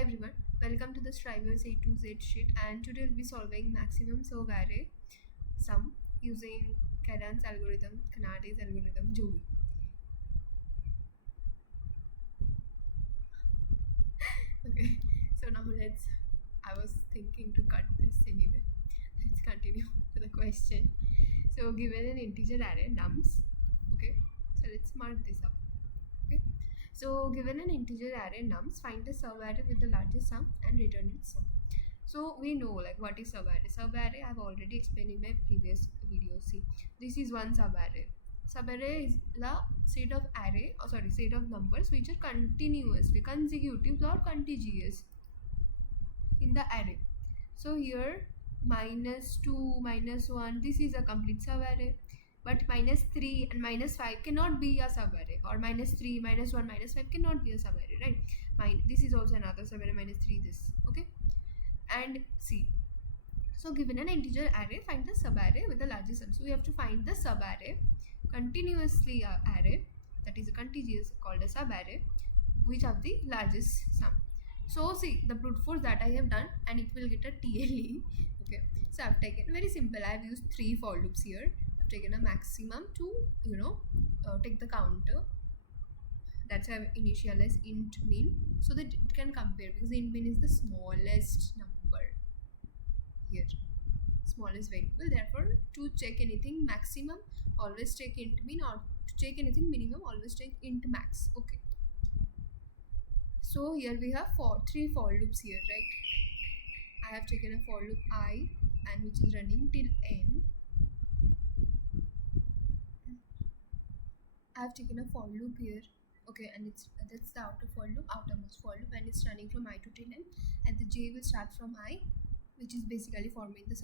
Hi everyone, welcome to the Strivers A to Z sheet, and today we'll be solving maximum subarray sum using Kadane's algorithm, Kadane's algorithm, Joey. Okay, so now I was thinking to cut this anyway. Let's continue to the question. So given an integer array nums, okay, so let's mark this up. Okay, so given an integer array nums, find the subarray with the largest sum and return its sum. So we know like what is subarray. Subarray I've already explained in my previous video. See, this is one subarray. Subarray is the set of set of numbers which are continuously consecutive or contiguous in the array. So here -2, -1, this is a complete subarray. But -3 and -5 cannot be a subarray, or -3, -1, -5 cannot be a subarray, right? This is also another subarray, -3, this, okay? And C. So given an integer array, find the subarray with the largest sum. So we have to find the subarray, continuously array, that is a contiguous called a subarray, which have the largest sum. So see the brute force that I have done, and it will get a TLE. Okay, so I've taken very simple. I've used 3 for loops here. I've taken a maximum to take the counter. That's why I've initialized int min, so that it can compare, because int min is the smallest number here, smallest variable. Therefore, to check anything maximum, always take int min, or to check anything minimum, always take int max. Okay, so here we have 3 for loops here, right? I have taken a for loop I, and which is running till n. I have taken a for loop here. Okay, and that's the outermost for loop, and it's running from I to till n, and the j will start from I, which is basically forming the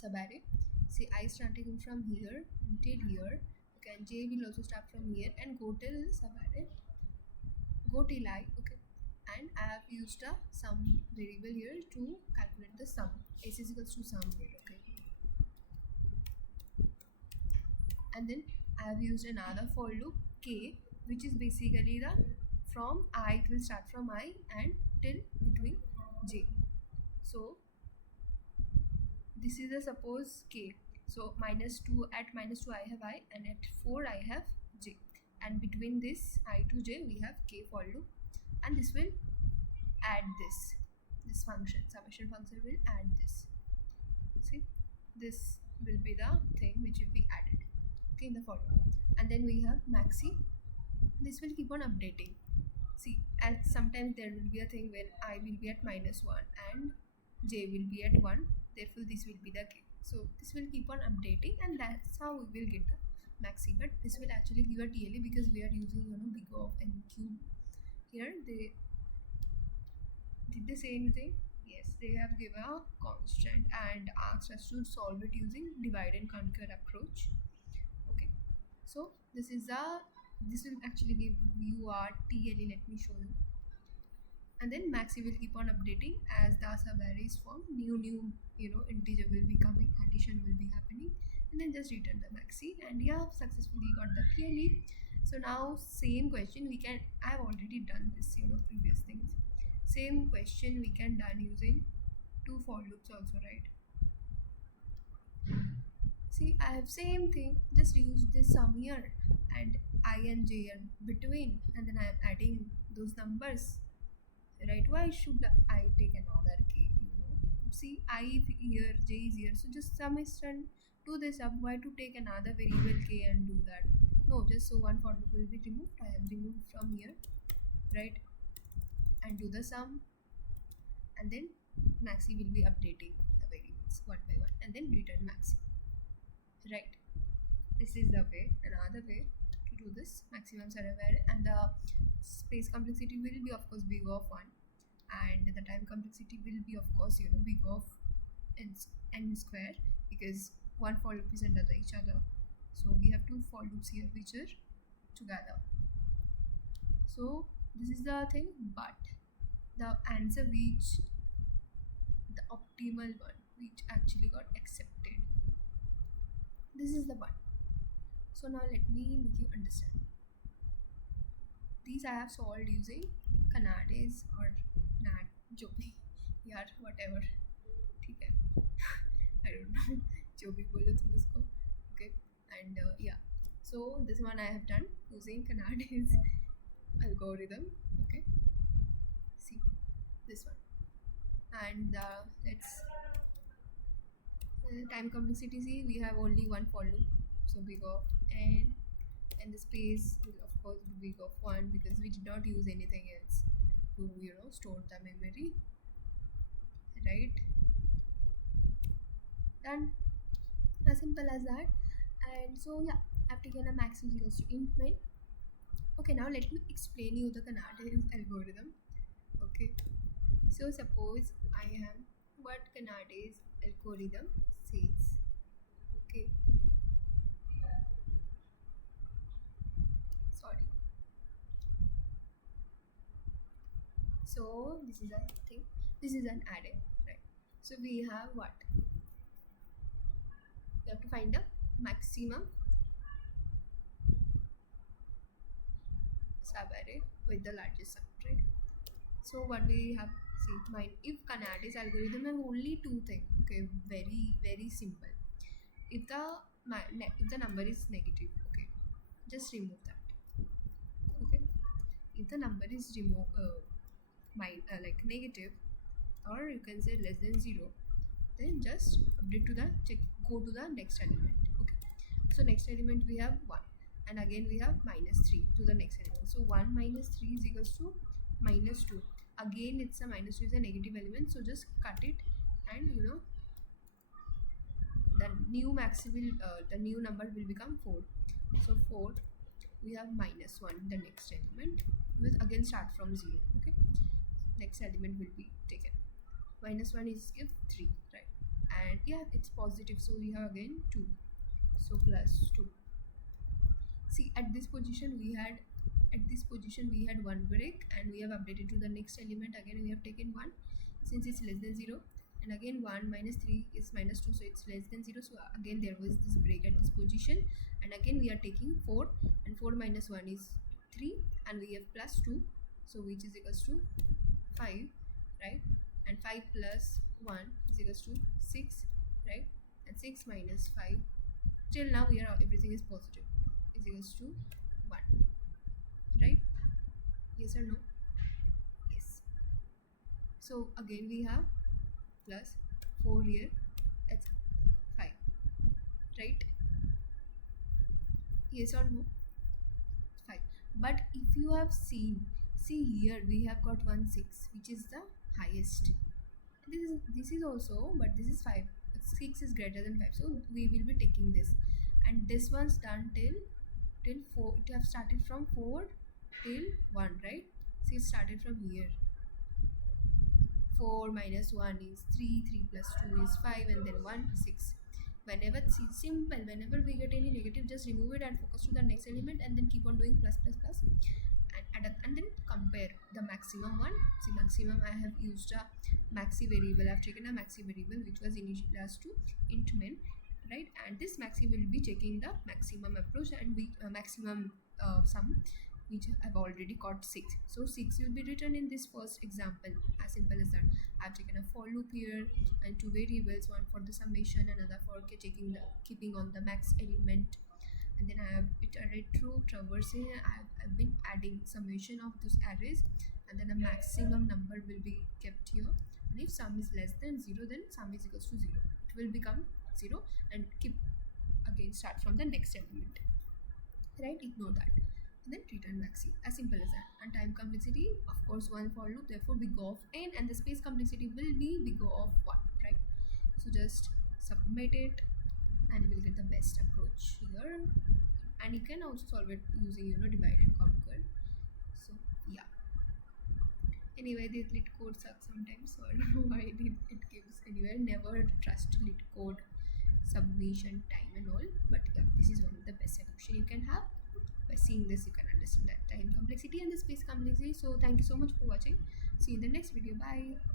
subarray. See, I starting from here until here. Okay, and j will also start from here and go till subarray, go till I. Okay, and I have used a sum variable here to calculate the sum. S is equals to sum here. Okay, and then I have used another for loop k, which is basically the from I, it will start from I and till between j. So this is a suppose k. So -2, at -2 I have I, and at 4 I have j, and between this I to j we have k for loop, and this will add this function, summation function will add this. See, this will be the thing which will be added, okay, in the for loop. And then we have maxi. This will keep on updating. See, at sometimes there will be a thing when I will be at -1 and j will be at 1, therefore this will be the k. So this will keep on updating, and that's how we will get the maxi. But this will actually give a TLE, because we are using big O of n cube. Here they did the same thing. Yes, they have given a constant and asked us to solve it using divide and conquer approach. Okay, so this will actually give you a TLE. Let me show you. And then maxi will keep on updating as the subarray is formed. New integer will be coming, addition will be happening, and then just return the maxi, and yeah, successfully got the TLE. So now same question I've already done this previous things. Same question we can done using 2 for loops also, right? See, I have same thing, just use this sum here, and I and j are between, and then I am adding those numbers, right? Why should I take another k? See, I here, j is here, so just sum is done. Do this up. Why to take another variable k and do that? No, just so one for loop will be removed. I have removed from here, right? And do the sum, and then maxi will be updating the variables one by one, and then return maxi, right? This is the way. Another way to do this maximum subarray, and the space complexity will be of course big of 1, and the time complexity will be of course big of n square, because one for loop is under each other. So we have 2 for loops here which are together. So this is the thing, but the answer which the optimal one which actually got accepted, this is the one. So now let me make you understand. These I have solved using Kadane's or Nat, जो भी यार whatever, ठीक है. I don't know, जो भी बोलो तुम उसको. Okay, and yeah, so this one I have done using Kadane's algorithm. Okay, see this one, and let's time complexity. See, we have only one for loop, so we go n, and the space will of course be big of 1 because we did not use anything else to store the memory, right? Done, as simple as that. And so yeah, I've taken a max is equals to int main. Okay, now let me explain you the Kadane's algorithm. Okay, so suppose I am what Kadane's algorithm says. Okay, sorry. So this is a thing, this is an array, right? So we have what, we have to find the maximum subarray with the largest sum, right? So what we have, see, mine, if Kadane's algorithm have only two things. Okay, very simple. If the number is negative, okay, just remove that. Okay, if the number is like negative, or you can say less than 0, then just update to the go to the next element. Okay, so next element we have 1, and again we have -3 to the next element. So 1 minus 3 is equals to -2. Again it's a -2 is a negative element, so just cut it, and the new the new number will become 4. So 4, we have -1, the next element will again start from 0. Okay, next element will be taken. -1 is give 3, right? And yeah, it's positive, so we have again 2, so +2. See, at this position we had one break, and we have updated to the next element. Again we have taken 1 since it's less than 0, and again 1 minus 3 is -2, so it's less than 0. So again there was this break at this position, and again we are taking 4, and 4 minus 1 is 3, and we have +2, so which is equals to 5, right? And 5 plus 1 is equals to 6, right? And 6 minus 5, till now we are everything is positive, is equals to 1, right? Yes or no? Yes. So again we have plus 4 here, that's 5, right? Yes or no? 5. But if you have seen, see here we have got 1 6, which is the highest. This is also, but this is 5. 6 is greater than 5, so we will be taking this. And this one's done till 4. It have started from 4 till 1, right? So it started from here. 4 minus 1 is 3, 3 plus 2 is 5, and then 1 6. Whenever, see, simple, whenever we get any negative, just remove it and focus to the next element, and then keep on doing plus plus plus, and then compare the maximum one. See, maximum, I have used a maxi variable. I've taken a maxi variable which was initially as to int main, right? And this maxi will be checking the maximum approach, and we maximum sum, which I've already got 6. So 6 will be written in this first example, as simple as that. I've taken a for loop here, and two variables, one for the summation, another for keeping on the max element. And then I have iterated through traversing. I've been adding summation of those arrays, and then a maximum number will be kept here. And if sum is less than 0, then sum is equals to 0. It will become 0, and keep again start from the next element, right? Ignore that, and then return maxi, as simple as that. And time complexity, of course, 1 for loop, therefore big O of n, and the space complexity will be big O of 1, right? So just submit it, and you will get the best approach here. And you can also solve it using divide and conquer. So yeah, anyway, this lit code sucks sometimes, so I don't know why it gives. Anyway, never trust lit code submission time and all, but yeah, this is one of the best solution you can have. By seeing this, you can understand that time complexity and the space complexity. So thank you so much for watching. See you in the next video. Bye.